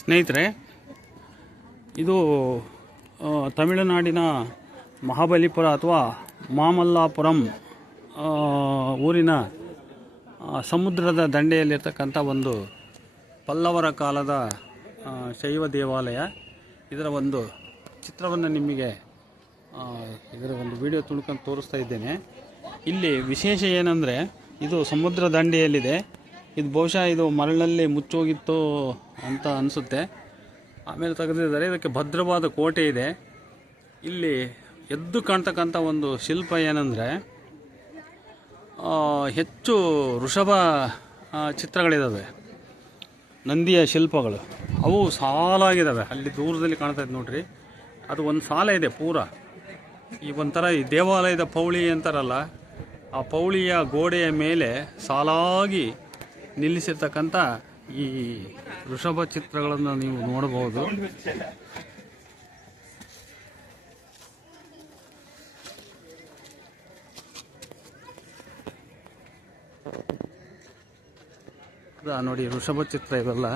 ಸ್ನೇಹಿತರೆ, ಇದು ತಮಿಳುನಾಡಿನ ಮಹಾಬಲಿಪುರ ಅಥವಾ ಮಾಮಲ್ಲಾಪುರಂ ಊರಿನ ಸಮುದ್ರದ ದಂಡೆಯಲ್ಲಿರ್ತಕ್ಕಂಥ ಒಂದು ಪಲ್ಲವರ ಕಾಲದ ಶೈವ ದೇವಾಲಯ. ಇದರ ಒಂದು ಚಿತ್ರವನ್ನು ನಿಮಗೆ ಇದರ ಒಂದು ವಿಡಿಯೋ ತುಣುಕೊಂಡು ತೋರಿಸ್ತಾ ಇದ್ದೇನೆ. ಇಲ್ಲಿ ವಿಶೇಷ ಏನಂದರೆ, ಇದು ಸಮುದ್ರ ದಂಡೆಯಲ್ಲಿದೆ. ಇದು ಬಹುಶಃ ಇದು ಮರಳಲ್ಲಿ ಮುಚ್ಚೋಗಿತ್ತು ಅಂತ ಅನಿಸುತ್ತೆ. ಆಮೇಲೆ ತೆಗೆದಿದ್ದಾರೆ. ಇದಕ್ಕೆ ಭದ್ರವಾದ ಕೋಟೆ ಇದೆ. ಇಲ್ಲಿ ಎದ್ದು ಕಾಣ್ತಕ್ಕಂಥ ಒಂದು ಶಿಲ್ಪ ಏನಂದರೆ, ಹೆಚ್ಚು ವೃಷಭ ಚಿತ್ರಗಳಿದ್ದಾವೆ, ನಂದಿಯ ಶಿಲ್ಪಗಳು. ಅವು ಸಾಲಾಗಿದ್ದಾವೆ. ಅಲ್ಲಿ ದೂರದಲ್ಲಿ ಕಾಣ್ತಾ ಇದೆ ನೋಡ್ರಿ, ಅದು ಒಂದು ಸಾಲ ಇದೆ ಪೂರ. ಈ ಒಂಥರ ಈ ದೇವಾಲಯದ ಪೌಳಿ ಅಂತಾರಲ್ಲ, ಆ ಪೌಳಿಯ ಗೋಡೆಯ ಮೇಲೆ ಸಾಲಾಗಿ ನಿಲ್ಲಿಸಿರ್ತಕ್ಕಂಥ ಈ ವೃಷಭ ಚಿತ್ರಗಳನ್ನು ನೀವು ನೋಡಬಹುದು. ನೋಡಿ, ವೃಷಭ ಚಿತ್ರ ಇವೆಲ್ಲ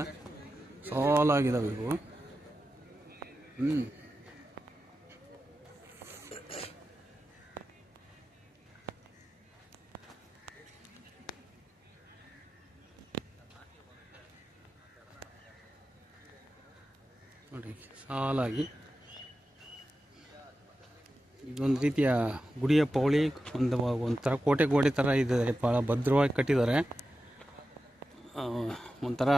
ಸಾಲಾಗಿದ್ದಾವೆ ಇವು. ನೋಡಿ, ಸಾಲಾಗಿ ಇದೊಂದು ರೀತಿಯ ಗುಡಿಯ ಪೌಳಿ, ಒಂಥರ ಕೋಟೆ ಥರ ಇದೆ. ಭಾಳ ಭದ್ರವಾಗಿ ಕಟ್ಟಿದ್ದಾರೆ. ಒಂಥರ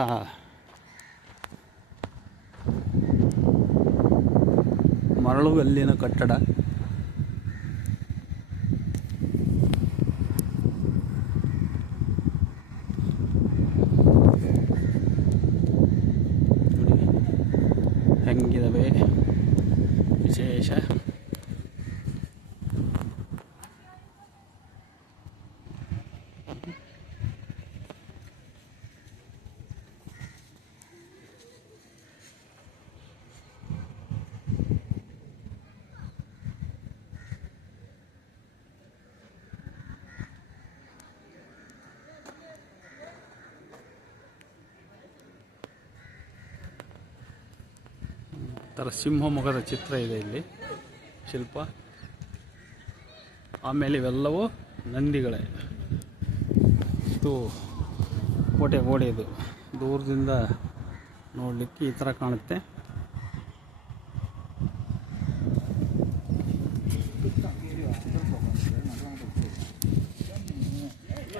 ಮರಳುಗಲ್ಲಿನ ಕಟ್ಟಡ. ಹೆಂಗಿದಾವೆ ವಿಶೇಷ. ಥರ ಸಿಂಹ ಮೊಗದ ಚಿತ್ರ ಇದೆ ಇಲ್ಲಿ, ಶಿಲ್ಪ. ಆಮೇಲೆ ಇವೆಲ್ಲವೂ ನಂದಿಗಳೇ. ಇದು ಗೋಡೆ ಇದು ದೂರದಿಂದ ನೋಡಲಿಕ್ಕೆ ಈ ಥರ ಕಾಣುತ್ತೆ.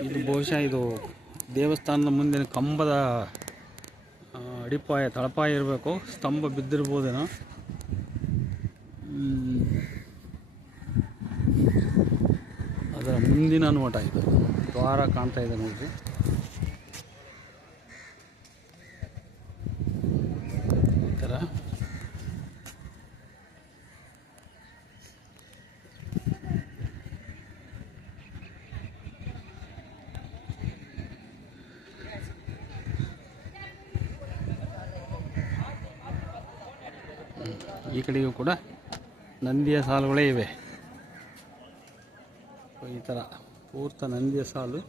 ಇದು ಬಹುಶಃ ಇದು ದೇವಸ್ಥಾನದ ಮುಂದಿನ ಕಂಬದ ಅಡಿಪಾಯ, ತಳಪಾಯ ಇರಬೇಕು. ಸ್ತಂಭ ಬಿದ್ದಿರ್ಬೋದೇನೋ. ಅದರ ಮುಂದಿನ ನೋಟ ಇದು. ದ್ವಾರ ಕಾಣ್ತಾ ಇದೆ ನೋಡ್ರಿ. ಈ ಥರ ಈ ಕಡೆಯೂ ಕೂಡ ನಂದಿಯ ಸಾಲುಗಳೇ ಇವೆ. ಈ ಥರ ಪೂರ್ತ ನಂದಿಯ ಸಾಲು.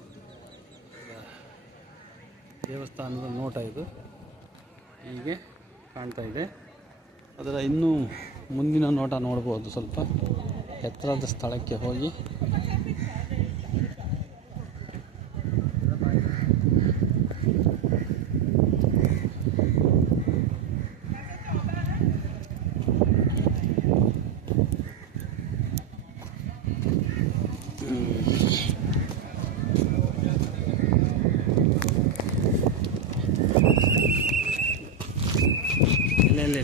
ದೇವಸ್ಥಾನದ ನೋಟ ಇದು ಹೀಗೆ ಕಾಣ್ತಾ ಇದೆ. ಅದರ ಇನ್ನೂ ಮುಂದಿನ ನೋಟ ನೋಡ್ಬೋದು. ಸ್ವಲ್ಪ ಎತ್ತರದ ಸ್ಥಳಕ್ಕೆ ಹೋಗಿ ಇಲ್ಲ